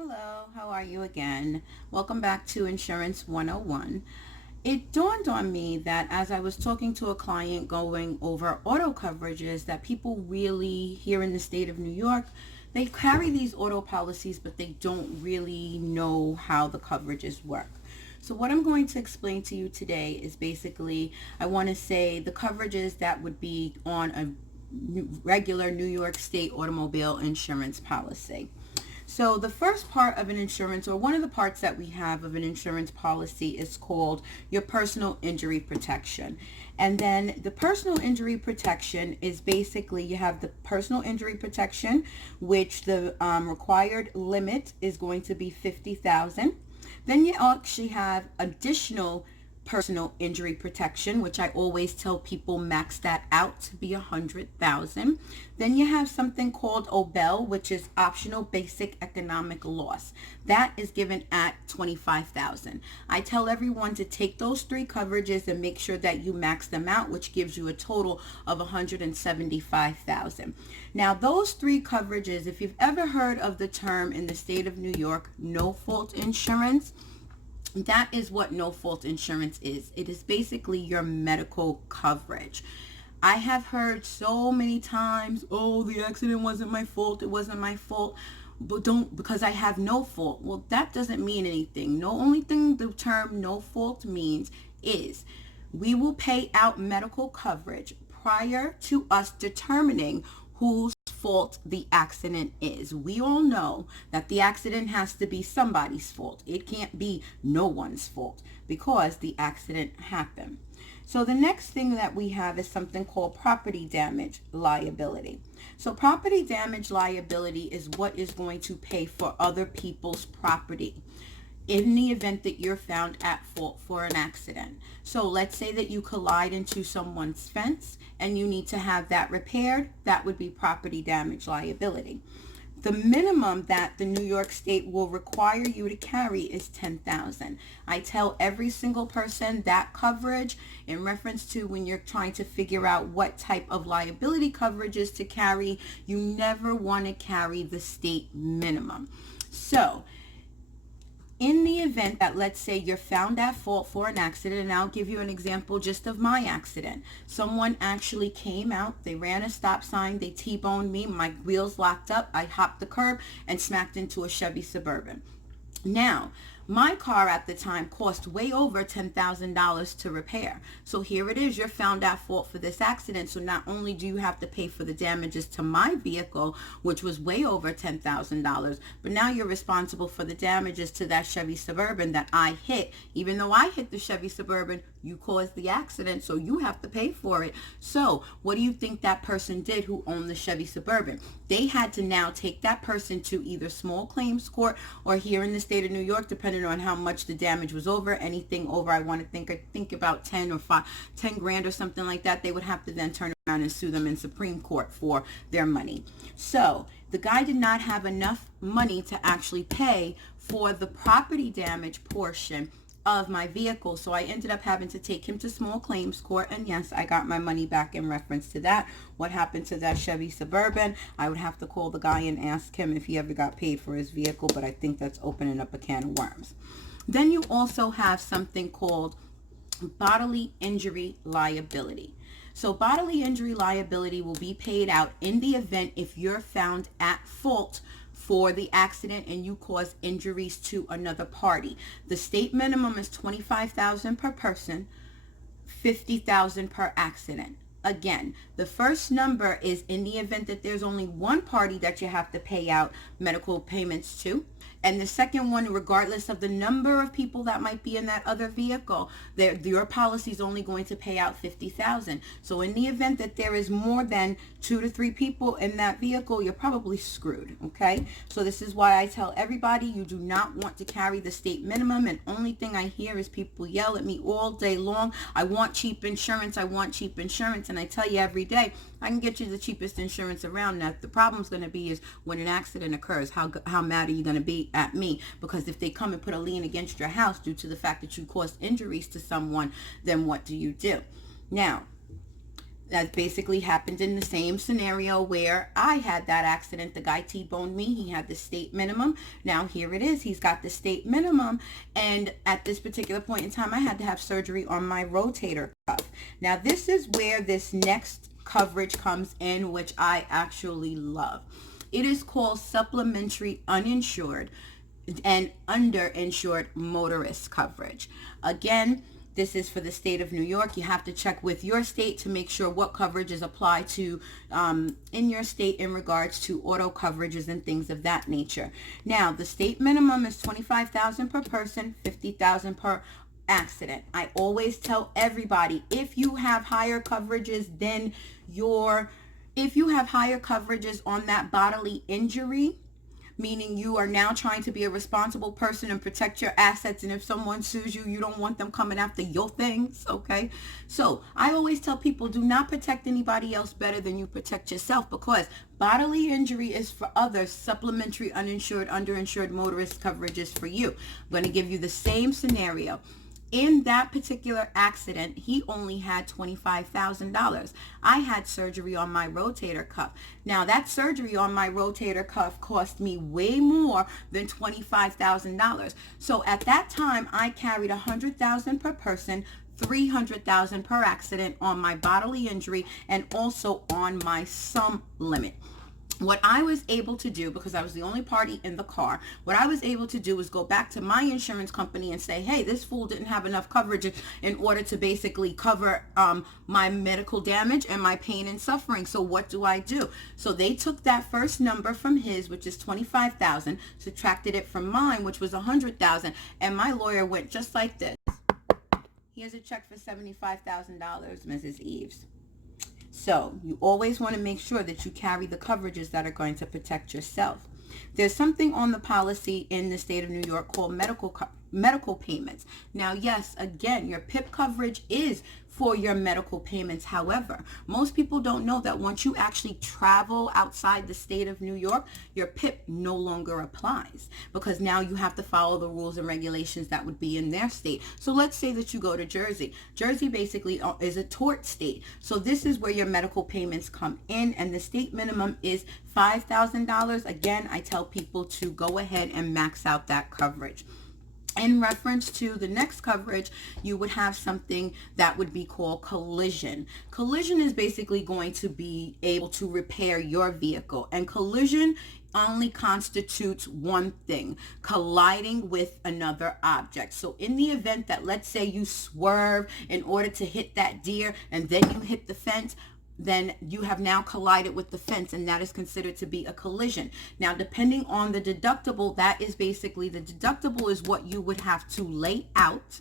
Hello, how are you again? Welcome back to Insurance 101. It dawned on me that as I was talking to a client going over auto coverages, that people really here in the state of New York, they carry these auto policies, but they don't really know how the coverages work. So what I'm going to explain to you today is basically, I want to say the coverages that would be on a regular New York State automobile insurance policy. So the first part of an insurance, or one of the parts that we have of an insurance policy, is called your personal injury protection. And then the personal injury protection is basically, you have the personal injury protection, which the required limit is going to be 50,000. Then you actually have additional personal injury protection, which I always tell people max that out to be 100,000. Then you have something called OBEL, which is optional basic economic loss. That is given at 25,000. I tell everyone to take those three coverages and make sure that you max them out, which gives you a total of 175,000. Now, those three coverages, if you've ever heard of the term in the state of New York, no fault insurance, that is what no fault insurance is. It is basically your medical coverage. I have heard so many times, oh, the accident wasn't my fault, it wasn't my fault, but because I have no fault. Well, that doesn't mean anything. No, only thing the term no fault means is we will pay out medical coverage prior to us determining whose fault the accident is. We all know that the accident has to be somebody's fault. It can't be no one's fault because the accident happened. So the next thing that we have is something called property damage liability. So property damage liability is what is going to pay for other people's property in the event that you're found at fault for an accident. So let's say that you collide into someone's fence and you need to have that repaired. That would be property damage liability. The minimum that the New York State will require you to carry is 10,000. I tell every single person that coverage in reference to when you're trying to figure out what type of liability coverages to carry. You never want to carry the state minimum. So in the event that, let's say, you're found at fault for an accident, and I'll give you an example just of my accident. Someone actually came out, they ran a stop sign, they T-boned me, my wheels locked up, I hopped the curb and smacked into a Chevy Suburban. Now, my car at the time cost way over $10,000 to repair. So here it is, you're found at fault for this accident. So not only do you have to pay for the damages to my vehicle, which was way over $10,000, but now you're responsible for the damages to that Chevy Suburban that I hit. Even though I hit the Chevy Suburban, you caused the accident, so you have to pay for it. So what do you think that person did who owned the Chevy Suburban? They had to now take that person to either small claims court or here in the state of New York, depending on how much the damage was over. Anything over, I think about 10 grand or something like that, they would have to then turn around and sue them in Supreme Court for their money. So the guy did not have enough money to actually pay for the property damage portion of my vehicle, so I ended up having to take him to small claims court, and yes, I got my money back in reference to that. What happened to that Chevy Suburban, I would have to call the guy and ask him if he ever got paid for his vehicle, but I think that's opening up a can of worms. Then you also have something called bodily injury liability. So bodily injury liability will be paid out in the event if you're found at fault for the accident and you cause injuries to another party. The state minimum is 25,000 per person, 50,000 per accident. Again, the first number is in the event that there's only one party that you have to pay out medical payments to. And the second one, regardless of the number of people that might be in that other vehicle, your policy is only going to pay out 50,000. So in the event that there is more than 2 to 3 people in that vehicle, you're probably screwed. Okay, so this is why I tell everybody you do not want to carry the state minimum. And only thing I hear is people yell at me all day long, I want cheap insurance, I want cheap insurance. And I tell you every day, I can get you the cheapest insurance around. Now, the problem's going to be is when an accident occurs, how mad are you going to be at me? Because if they come and put a lien against your house due to the fact that you caused injuries to someone, then what do you do? Now, That basically happened in the same scenario where I had that accident. The guy T-boned me. He had the state minimum. Now here it is. He's got the state minimum. And at this particular point in time, I had to have surgery on my rotator cuff. Now this is where this next coverage comes in, which I actually love. It is called supplementary uninsured and underinsured motorist coverage. Again, this is for the state of New York. You have to check with your state to make sure what coverages apply to in your state in regards to auto coverages and things of that nature. Now, the state minimum is $25,000 per person, $50,000 per accident. I always tell everybody, if you have higher coverages on that bodily injury, meaning you are now trying to be a responsible person and protect your assets, and if someone sues you, you don't want them coming after your things, okay? So I always tell people, do not protect anybody else better than you protect yourself, because bodily injury is for others. Supplementary uninsured, underinsured motorist coverage is for you. I'm going to give you the same scenario. In that particular accident, he only had $25,000. I had surgery on my rotator cuff. Now, that surgery on my rotator cuff cost me way more than $25,000. So at that time, I carried $100,000 per person, $300,000 per accident on my bodily injury, and also on my sum limit. What I was able to do, because I was the only party in the car, what I was able to do was go back to my insurance company and say, hey, this fool didn't have enough coverage in order to basically cover my medical damage and my pain and suffering. So what do I do? So they took that first number from his, which is $25,000, subtracted it from mine, which was $100,000, and my lawyer went just like this. Here's a check for $75,000, Mrs. Eves. So you always want to make sure that you carry the coverages that are going to protect yourself. There's something on the policy in the state of New York called medical payments. Now, yes, again, your PIP coverage is for your medical payments. However, most people don't know that once you actually travel outside the state of New York, your PIP no longer applies, because now you have to follow the rules and regulations that would be in their state. So let's say that you go to Jersey. Jersey basically is a tort state. So this is where your medical payments come in, and the state minimum is $5,000. Again, I tell people to go ahead and max out that coverage. In reference to the next coverage, you would have something that would be called collision. Collision is basically going to be able to repair your vehicle, and collision only constitutes one thing: colliding with another object. So in the event that, let's say, you swerve in order to hit that deer and then you hit the fence, then you have now collided with the fence, and that is considered to be a collision. Now, depending on the deductible, that is basically, the deductible is what you would have to lay out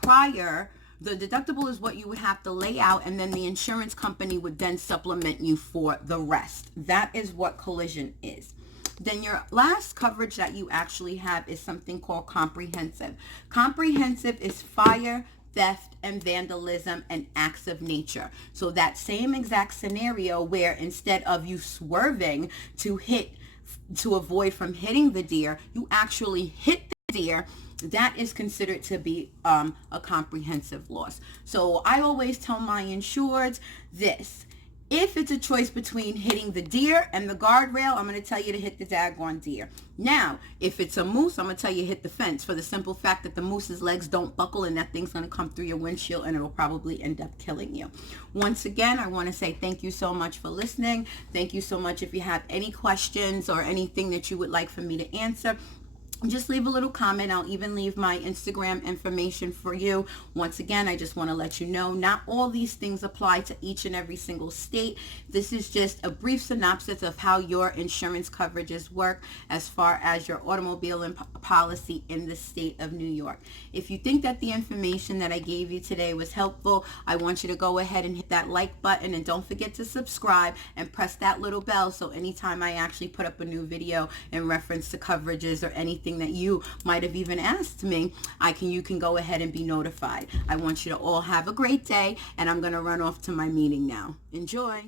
prior. The deductible is what you would have to lay out, and then the insurance company would then supplement you for the rest. That is what collision is. Then your last coverage that you actually have is something called comprehensive. Comprehensive is fire, theft, and vandalism, and acts of nature. So that same exact scenario where instead of you swerving to avoid from hitting the deer, you actually hit the deer, that is considered to be a comprehensive loss. So I always tell my insureds this: if it's a choice between hitting the deer and the guardrail, I'm going to tell you to hit the daggone deer. Now, if it's a moose, I'm going to tell you hit the fence, for the simple fact that the moose's legs don't buckle, and that thing's going to come through your windshield, and it'll probably end up killing you. Once again, I want to say thank you so much for listening. Thank you so much. If you have any questions or anything that you would like for me to answer, just leave a little comment. I'll even leave my Instagram information for you. Once again, I just want to let you know, not all these things apply to each and every single state. This is just a brief synopsis of how your insurance coverages work as far as your automobile policy in the state of New York. If you think that the information that I gave you today was helpful, I want you to go ahead and hit that like button, and don't forget to subscribe and press that little bell, so anytime I actually put up a new video in reference to coverages or anything that you might have even asked me, you can go ahead and be notified. I want you to all have a great day, and I'm going to run off to my meeting now. Enjoy.